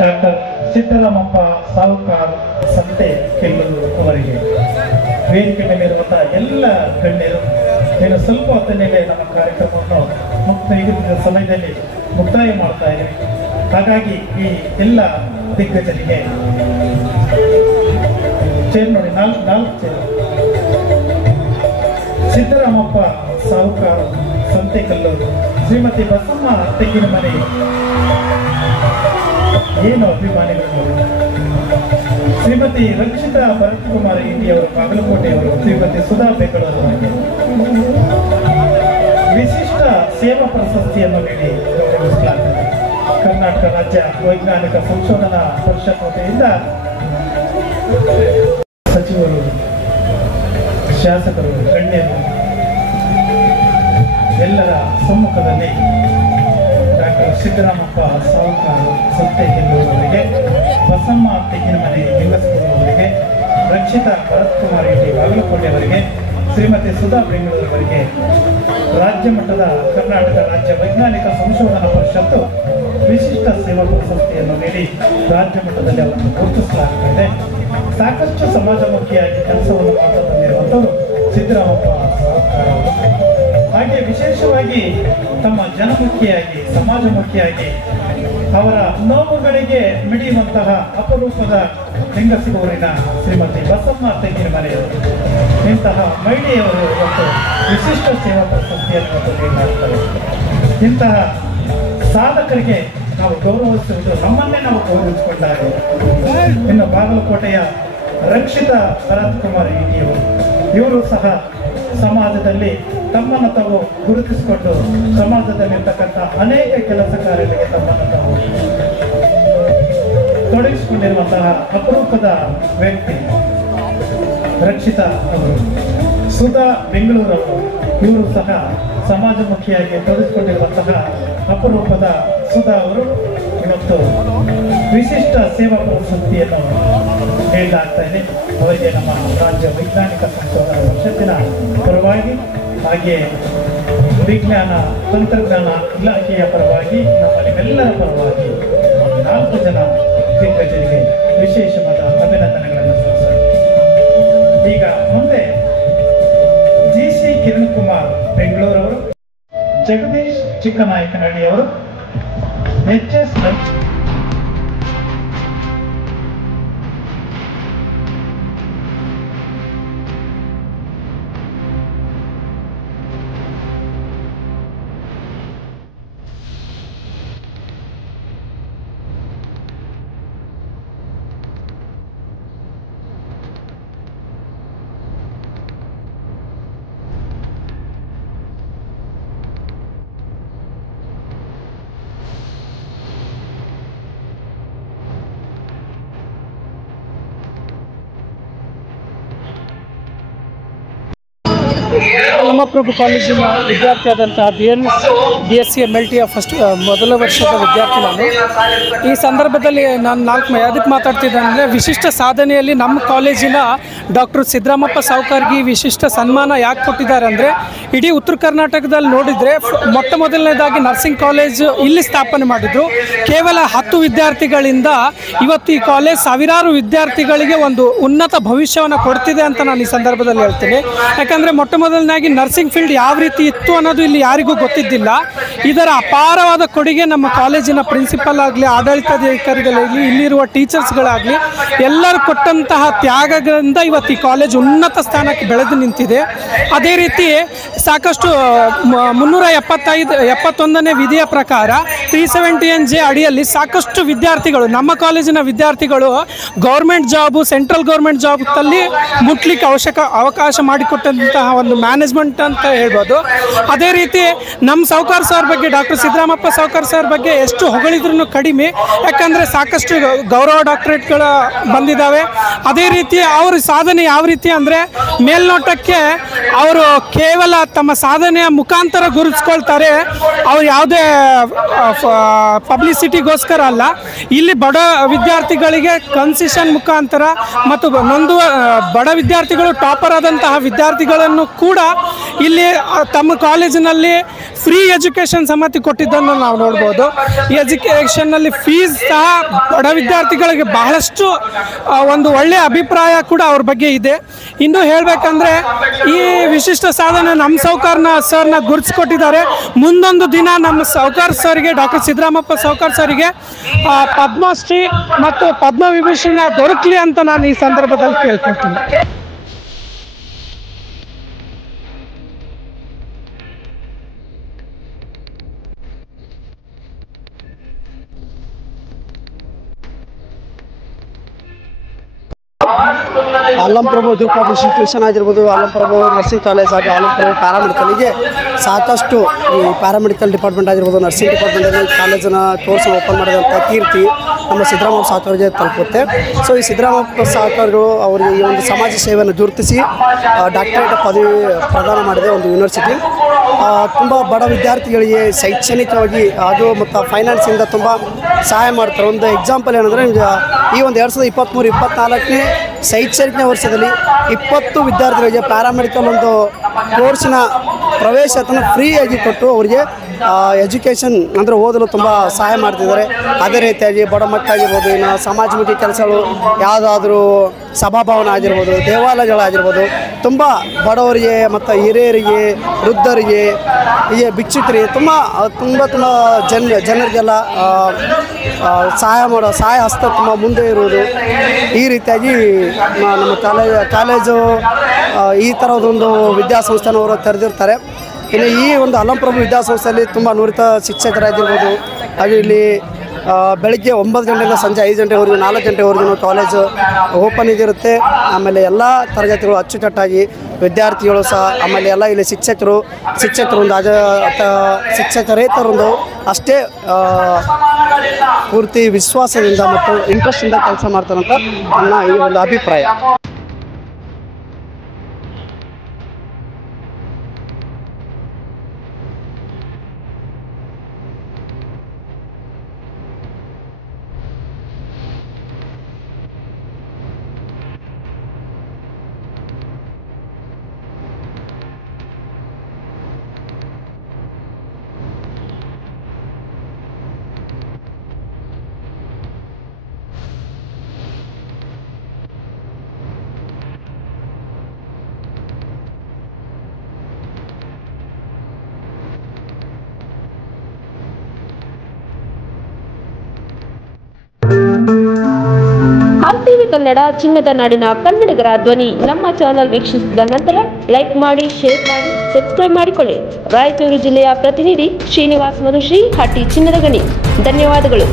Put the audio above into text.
Doctor Siddaramappa ಸಾವುಕಾರ್ ಸಂತೆ ಕೆಲ್ಲೂರು ಅವರಿಗೆ, ವೇದಿಕೆ ಮೇಲಿರುವಂತಹ ಎಲ್ಲ ಗಣ್ಯರು, ಏನು ಸ್ವಲ್ಪ ಹೊತ್ತಿನಲ್ಲೇ ನಮ್ಮ ಕಾರ್ಯಕ್ರಮವನ್ನು ಈ ಸಮಯದಲ್ಲಿ ಮುಕ್ತಾಯ ಮಾಡ್ತಾ ಇದ್ದೀವಿ. ಹಾಗಾಗಿ ಈ ಎಲ್ಲ ದಿಗ್ಗಜರಿಗೆ ಚೇರ್ ನೋಡಿ, ನಾಲ್ಕು ಚೇರ್. ಸಿದ್ದರಾಮಪ್ಪ ಸಾವುಕಾರ್ ಸಂತೆ ಕಲ್ಲೂರು, ಶ್ರೀಮತಿ ಬಸಮ್ಮ ತೆಂಗಿನಮನೆ, ಏನು ಅಭಿಮಾನಿಗಳು, ಶ್ರೀಮತಿ ರಕ್ಷಿತಾ ಭರತ್ಕುಮಾರ್ ಇಂಡಿಯವರು ಬಾಗಲಕೋಟೆಯವರು, ಶ್ರೀಮತಿ ಸುಧಾ ಬೆಂಗಳೂರು ವಿಶಿಷ್ಟ ಸೇವಾ ಪ್ರಶಸ್ತಿಯನ್ನು ನೀಡಿ ಗೌರವಿಸಲಾಗುತ್ತದೆ. ಕರ್ನಾಟಕ ರಾಜ್ಯ ವೈಜ್ಞಾನಿಕ ಸಂಶೋಧನಾ ಪರಿಷತ್ ವತಿಯಿಂದ ಸಚಿವರು, ಶಾಸಕರು, ಗಣ್ಯರು ಎಲ್ಲರ ಸಮ್ಮುಖದಲ್ಲಿ ಡಾಕ್ಟರ್ ಸಿದ್ದರಾಮಪ್ಪ ಸಾವುಕಾರ್ ಸಂತೆ ಕೆಲ್ಲೂರವರಿಗೆ, ಬಸಮ್ಮ ತೆಂಗಿನಮನೆ ಲಿಂಗಸ್ಕೂರವರಿಗೆ, ರಕ್ಷಿತಾ ಭರತ್ಕುಮಾರ್ ಇಂಡಿ ಬಾಗಲಕೋಟೆಯವರಿಗೆ, ಶ್ರೀಮತಿ ಸುಧಾ ಬೆಂಗಳೂರವರಿಗೆ ರಾಜ್ಯ ಮಟ್ಟದ ಕರ್ನಾಟಕ ರಾಜ್ಯ ವೈಜ್ಞಾನಿಕ ಸಂಶೋಧನಾ ಪರಿಷತ್ತು ವಿಶಿಷ್ಟ ಸೇವಾ ಪ್ರಶಸ್ತಿಯನ್ನು ನೀಡಿ ರಾಜ್ಯ ಮಟ್ಟದಲ್ಲಿ ಅವರನ್ನು ಗುರುತಿಸಲಾಗುತ್ತದೆ. ಸಾಕಷ್ಟು ಸಮಾಜಮುಖಿಯಾಗಿ ಕೆಲಸವನ್ನು ಮಾಡ್ತಾ ಬಂದಿರುವಂಥವರು ಸಿದ್ದರಾಮಪ್ಪ ಸಾವುಕಾರ್ ಅವರು. ಹಾಗೆ ವಿಶೇಷವಾಗಿ ತಮ್ಮ ಜನಮುಖಿಯಾಗಿ, ಸಮಾಜಮುಖಿಯಾಗಿ ಅವರ ನೋವುಗಳಿಗೆ ಮಿಡಿಯುವಂತಹ ಅಪರೂಪದ ಲಿಂಗಸೂರಿನ ಶ್ರೀಮತಿ ಬಸಮ್ಮ ತೆಂಗಿನಮನೆಯವರು, ಇಂತಹ ಮಹಿಳೆಯವರು ಇವತ್ತು ವಿಶಿಷ್ಟ ಸೇವಾ ಪ್ರಶಸ್ತಿಯನ್ನು ನೀಡಲಾಗುತ್ತದೆ. ಇಂತಹ ಸಾಧಕರಿಗೆ ನಾವು ಗೌರವಿಸುವುದು, ನಮ್ಮನ್ನೇ ನಾವು ಗೌರವಿಸಿಕೊಂಡಾಗ. ಇನ್ನು ಬಾಗಲಕೋಟೆಯ ರಕ್ಷಿತಾ ಭರತ್ಕುಮಾರ್ ಇಂಡಿಯವರು, ಇವರು ಸಹ ಸಮಾಜದಲ್ಲಿ ತಮ್ಮನ್ನು ತಾವು ಗುರುತಿಸಿಕೊಂಡು ಸಮಾಜದಲ್ಲಿರ್ತಕ್ಕಂಥ ಅನೇಕ ಕೆಲಸ ಕಾರ್ಯಗಳಿಗೆ ತಮ್ಮನ್ನು ತಾವು ತೊಡಗಿಸಿಕೊಂಡಿರುವಂತಹ ಅಪರೂಪದ ವ್ಯಕ್ತಿ ರಕ್ಷಿತಾ ಅವರು. ಸುಧಾ ಬೆಂಗಳೂರವರು, ಇವರು ಸಹ ಸಮಾಜಮುಖಿಯಾಗಿ ತೊಡಗಿಸಿಕೊಂಡಿರುವಂತಹ ಅಪರೂಪದ ಸುಧಾ ಅವರು ಇವತ್ತು ವಿಶಿಷ್ಟ ಸೇವಾ ಪ್ರಶಸ್ತಿಯನ್ನು ನೀಡಲಾಗ್ತಾ ಇದೆ. ಅವರಿಗೆ ನಮ್ಮ ರಾಜ್ಯ ವೈಜ್ಞಾನಿಕ ಸಂಶೋಧನಾ ಪರಿಷತ್ತಿನ ಪರವಾಗಿ, ಹಾಗೆ ವಿಜ್ಞಾನ ತಂತ್ರಜ್ಞಾನ ಇಲಾಖೆಯ ಪರವಾಗಿ, ನಮ್ಮ ನಿಮ್ಮೆಲ್ಲರ ಪರವಾಗಿ 4 ಜನ ದಿಗ್ಗಜರಿಗೆ ವಿಶೇಷವಾದ ಅಭಿನಂದನೆಗಳನ್ನು ಸಲ್ಲಿಸುತ್ತಾರೆ. ಈಗ ಮುಂದೆ GC ಕಿರಣ್ ಕುಮಾರ್ ಬೆಂಗಳೂರವರು, ಜಗದೀಶ್ ಚಿಕ್ಕನಾಯಕನಹಳ್ಳಿಯವರು, HS ರಾಮಪ್ರಭು ಕಾಲೇಜಿನ ವಿದ್ಯಾರ್ಥಿಯಾದಂತಹ BSc MLT ಫಸ್ಟ್ ಮೊದಲ ವರ್ಷದ ವಿದ್ಯಾರ್ಥಿ ನಾನು. ಈ ಸಂದರ್ಭದಲ್ಲಿ ನಾನು ಯಾವುದಕ್ಕೆ ಮಾತಾಡ್ತಿದ್ದೆ ಅಂದರೆ, ವಿಶಿಷ್ಟ ಸಾಧನೆಯಲ್ಲಿ ನಮ್ಮ ಕಾಲೇಜಿನ ಡಾಕ್ಟರ್ ಸಿದ್ದರಾಮಪ್ಪ ಸಾವುಕಾರ್ಗೆ ವಿಶಿಷ್ಟ ಸನ್ಮಾನ ಯಾಕೆ ಕೊಟ್ಟಿದ್ದಾರೆ ಅಂದರೆ, ಇಡೀ ಉತ್ತರ ಕರ್ನಾಟಕದಲ್ಲಿ ನೋಡಿದರೆ ಮೊಟ್ಟ ಮೊದಲನೇದಾಗಿ ನರ್ಸಿಂಗ್ ಕಾಲೇಜ್ ಇಲ್ಲಿ ಸ್ಥಾಪನೆ ಮಾಡಿದ್ರು. ಕೇವಲ 10 ವಿದ್ಯಾರ್ಥಿಗಳಿಂದ ಇವತ್ತು ಈ ಕಾಲೇಜ್ ಸಾವಿರಾರು ವಿದ್ಯಾರ್ಥಿಗಳಿಗೆ ಒಂದು ಉನ್ನತ ಭವಿಷ್ಯವನ್ನು ಕೊಡ್ತಿದೆ ಅಂತ ನಾನು ಈ ಸಂದರ್ಭದಲ್ಲಿ ಹೇಳ್ತೀನಿ. ಯಾಕಂದರೆ ಮೊಟ್ಟ ಮೊದಲನಾಗಿ ನರ್ಸಿಂಗ್ ಫೀಲ್ಡ್ ಯಾವ ರೀತಿ ಇತ್ತು ಅನ್ನೋದು ಇಲ್ಲಿ ಯಾರಿಗೂ ಗೊತ್ತಿದ್ದಿಲ್ಲ. ಇದರ ಅಪಾರವಾದ ಕೊಡುಗೆ ನಮ್ಮ ಕಾಲೇಜಿನ ಪ್ರಿನ್ಸಿಪಲ್ ಆಗಲಿ, ಆಡಳಿತಾಧಿಕಾರಿಗಳಾಗಲಿ, ಇಲ್ಲಿರುವ ಟೀಚರ್ಸ್ಗಳಾಗಲಿ ಎಲ್ಲರೂ ಕೊಟ್ಟಂತಹ ತ್ಯಾಗಗಳಿಂದ ಇವತ್ತು ಈ ಕಾಲೇಜ್ ಉನ್ನತ ಸ್ಥಾನಕ್ಕೆ ಬೆಳೆದು ನಿಂತಿದೆ. ಅದೇ ರೀತಿ ಸಾಕಷ್ಟು 371ನೇ ವಿಧಿಯ ಪ್ರಕಾರ 371J ಅಡಿಯಲ್ಲಿ ಸಾಕಷ್ಟು ವಿದ್ಯಾರ್ಥಿಗಳು, ನಮ್ಮ ಕಾಲೇಜಿನ ವಿದ್ಯಾರ್ಥಿಗಳು ಗೌರ್ಮೆಂಟ್ ಜಾಬು, ಸೆಂಟ್ರಲ್ ಗೌರ್ಮೆಂಟ್ ಜಾಬಲ್ಲಿ ಮುಟ್ಲಿಕ್ಕೆ ಅವಕಾಶ ಮಾಡಿಕೊಟ್ಟಂತಹ ಒಂದು ಮ್ಯಾನೇಜ್ಮೆಂಟ್ ಅಂತ ಹೇಳ್ಬೋದು. ಅದೇ ರೀತಿ ನಮ್ಮ ಸಾವುಕಾರ್ ಸರ್ ಬಗ್ಗೆ, ಡಾಕ್ಟರ್ ಸಿದ್ದರಾಮಪ್ಪ ಸಾವುಕಾರ್ ಸರ್ ಬಗ್ಗೆ ಎಷ್ಟು ಹೊಗಳಿದ್ರೂ ಕಡಿಮೆ. ಯಾಕಂದರೆ ಸಾಕಷ್ಟು ಗೌರವ ಡಾಕ್ಟರೇಟ್ಗಳು ಬಂದಿದ್ದಾವೆ. ಅದೇ ರೀತಿ ಅವರು ಸಾಧನೆ ಯಾವ ರೀತಿ ಅಂದರೆ ಮೇಲ್ನೋಟಕ್ಕೆ ಅವರು ಕೇವಲ ತಮ್ಮ ಸಾಧನೆಯ ಮುಖಾಂತರ ಗುರುತಿಸ್ಕೊಳ್ತಾರೆ. ಅವ್ರು ಯಾವುದೇ ಪಬ್ಲಿಸಿಟಿಗೋಸ್ಕರ ಅಲ್ಲ. ಇಲ್ಲಿ ಬಡ ವಿದ್ಯಾರ್ಥಿಗಳಿಗೆ ಕನ್ಸೆಷನ್ ಮುಖಾಂತರ ಮತ್ತು ನೊಂದುವ ಬಡ ವಿದ್ಯಾರ್ಥಿಗಳು ಟಾಪರ್ ಆದಂತಹ ವಿದ್ಯಾರ್ಥಿಗಳನ್ನು ಕೂಡ ಇಲ್ಲಿ ತಮ್ಮ ಕಾಲೇಜಿನಲ್ಲಿ ಫ್ರೀ ಎಜುಕೇಷನ್ ಸಮಿತಿ ಕೊಟ್ಟಿದ್ದನ್ನು ನಾವು ನೋಡ್ಬೋದು. ಈ ಎಜುಕೇಷನ್ನಲ್ಲಿ ಫೀಸ್ ಸಹ ಬಡ ವಿದ್ಯಾರ್ಥಿಗಳಿಗೆ ಬಹಳಷ್ಟು ಒಂದು ಒಳ್ಳೆಯ ಅಭಿಪ್ರಾಯ ಕೂಡ ಅವ್ರ ಬಗ್ಗೆ ಇದೆ. ಇನ್ನು ಹೇಳಬೇಕಂದ್ರೆ ಈ ವಿಶಿಷ್ಟ ಸಾಧನೆ ನಮ್ಮ ಸರ್ನ ಗುರುತಿಸ್ಕೊಟ್ಟಿದ್ದಾರೆ. ಮುಂದೊಂದು ದಿನ ನಮ್ಮ ಸೌಕಾರ್ ಸರ್ಗೆ, ಡಾಕ್ಟರ್ ಸಿದ್ದರಾಮಪ್ಪ ಸೌಕಾರ್ ಸರ್ಗೆ ಪದ್ಮಶ್ರೀ ಮತ್ತು ಪದ್ಮವಿಭೂಷಣ ದೊರಕಲಿ ಅಂತ ನಾನು ಈ ಸಂದರ್ಭದಲ್ಲಿ ಕೇಳ್ಕೊಳ್ತೀನಿ. ಅಲ್ಲಂಪ್ರಭು ದುರ್ಗಾ ಇನ್ಸ್ಟಿಟ್ಯೂಷನ್ ಆಗಿರ್ಬೋದು, ಅಲ್ಲಂಪ್ರಭು ನರ್ಸಿಂಗ್ ಕಾಲೇಜ್ ಆಗಿ ಅಲ್ಲಂಪ್ರಭು ಪ್ಯಾರಾಮೆಡಿಕಲ್ಗೆ ಸಾಕಷ್ಟು ಈ ಪ್ಯಾರಾಮೆಡಿಕಲ್ ಡಿಪಾರ್ಟ್ಮೆಂಟ್ ಆಗಿರ್ಬೋದು, ನರ್ಸಿಂಗ್ ಡಿಪಾರ್ಟ್ಮೆಂಟಲ್ಲಿ ಕಾಲೇಜನ್ನು ಕೋರ್ಸ್ ಓಪನ್ ಮಾಡಿದಂಥ ಕೀರ್ತಿ ನಮ್ಮ ಸಿದ್ದರಾಮಪ್ಪ ಸಾವ್ಕಾರ್ಗೆ ತಲುಪುತ್ತೆ. ಸೊ ಈ ಸಿದ್ದರಾಮಪ್ಪ ಸಾವ್ಕಾರ್ಗಳು ಅವರಿಗೆ ಈ ಒಂದು ಸಮಾಜ ಸೇವೆಯನ್ನು ಗುರುತಿಸಿ ಡಾಕ್ಟರೇಟ್ ಪದವಿ ಪ್ರದಾನ ಮಾಡಿದೆ ಒಂದು ಯೂನಿವರ್ಸಿಟಿ. ತುಂಬ ಬಡ ವಿದ್ಯಾರ್ಥಿಗಳಿಗೆ ಶೈಕ್ಷಣಿಕವಾಗಿ ಅದು ಮತ್ತು ಫೈನಾನ್ಸಿಂದ ತುಂಬ ಸಹಾಯ ಮಾಡ್ತಾರೆ. ಒಂದು ಎಕ್ಸಾಂಪಲ್ ಏನಂದರೆ ಈ ಒಂದು 2023-24ನೇ ಶೈಕ್ಷಣಿಕ ವರ್ಷದಲ್ಲಿ 20 ವಿದ್ಯಾರ್ಥಿಗಳಿಗೆ ಪ್ಯಾರಾಮೆಡಿಕಲ್ ಒಂದು ಕೋರ್ಸಿನ ಪ್ರವೇಶವನ್ನು ಫ್ರೀಯಾಗಿ ಕೊಟ್ಟು ಅವರಿಗೆ ಎಜುಕೇಷನ್ ಅಂದರೆ ಓದಲು ತುಂಬ ಸಹಾಯ ಮಾಡ್ತಿದ್ದಾರೆ. ಅದೇ ರೀತಿಯಾಗಿ ಬಡ ಮಕ್ಕಳಾಗಿರ್ಬೋದು, ಇನ್ನು ಸಮಾಜಮುಖಿ ಕೆಲಸಗಳು ಯಾವುದಾದ್ರೂ ಸಭಾಭವನ ಆಗಿರ್ಬೋದು, ದೇವಾಲಯಗಳಾಗಿರ್ಬೋದು, ತುಂಬ ಬಡವರಿಗೆ ಮತ್ತು ಹಿರಿಯರಿಗೆ, ವೃದ್ಧರಿಗೆ, ಹೀಗೆ ಭಿಕ್ಷುಕರಿಗೆ ತುಂಬ ಜನರಿಗೆಲ್ಲ ಸಹಾಯ ಹಸ್ತ ತುಂಬ ಮುಂದೆ ಇರುವುದು. ಈ ರೀತಿಯಾಗಿ ನಮ್ಮ ಕಾಲೇಜು ಈ ಥರದೊಂದು ವಿದ್ಯಾಸಂಸ್ಥೆನವರು ತೆರೆದಿರ್ತಾರೆ. ಇನ್ನು ಈ ಒಂದು ಅಲ್ಲಂಪ್ರಭು ವಿದ್ಯಾಸಂಸ್ಥೆಯಲ್ಲಿ ತುಂಬ ನುರಿತ ಶಿಕ್ಷಕರಾಗಿರ್ಬೋದು. ಹಾಗೆ ಇಲ್ಲಿ ಬೆಳಗ್ಗೆ 9 ಗಂಟೆಯಿಂದ ಸಂಜೆ 5 ಗಂಟೆವರೆಗೂ 4 ಗಂಟೆವರೆಗೂ ಕಾಲೇಜು ಓಪನ್ ಇದಿರುತ್ತೆ. ಆಮೇಲೆ ಎಲ್ಲ ತರಗತಿಗಳು ಅಚ್ಚುಕಟ್ಟಾಗಿ ವಿದ್ಯಾರ್ಥಿಗಳು ಸಹ, ಆಮೇಲೆ ಎಲ್ಲ ಇಲ್ಲಿ ಶಿಕ್ಷಕರೊಂದು ಶಿಕ್ಷಕರೇತರೊಂದು ಅಷ್ಟೇ ಪೂರ್ತಿ ವಿಶ್ವಾಸದಿಂದ ಮತ್ತು ಇಂಟ್ರೆಸ್ಟಿಂದ ಕೆಲಸ ಮಾಡ್ತಾರಂತ ನನ್ನ ಈ ಒಂದು ಅಭಿಪ್ರಾಯ. ಟಿವಿ ಕನ್ನಡ ಚಿನ್ನದ ನಾಡಿನ ಕನ್ನಡಿಗರ ಧ್ವನಿ. ನಮ್ಮ ಚಾನಲ್ ವೀಕ್ಷಿಸಿದ ನಂತರ ಲೈಕ್ ಮಾಡಿ, ಶೇರ್ ಮಾಡಿ, ಸಬ್ಸ್ಕ್ರೈಬ್ ಮಾಡಿಕೊಳ್ಳಿ. ರಾಯಚೂರು ಜಿಲ್ಲೆಯ ಪ್ರತಿನಿಧಿ ಶ್ರೀನಿವಾಸ್ ಮಧುಶ್ರೀ, ಹಟ್ಟಿ ಚಿನ್ನದ ಗಣಿ. ಧನ್ಯವಾದಗಳು.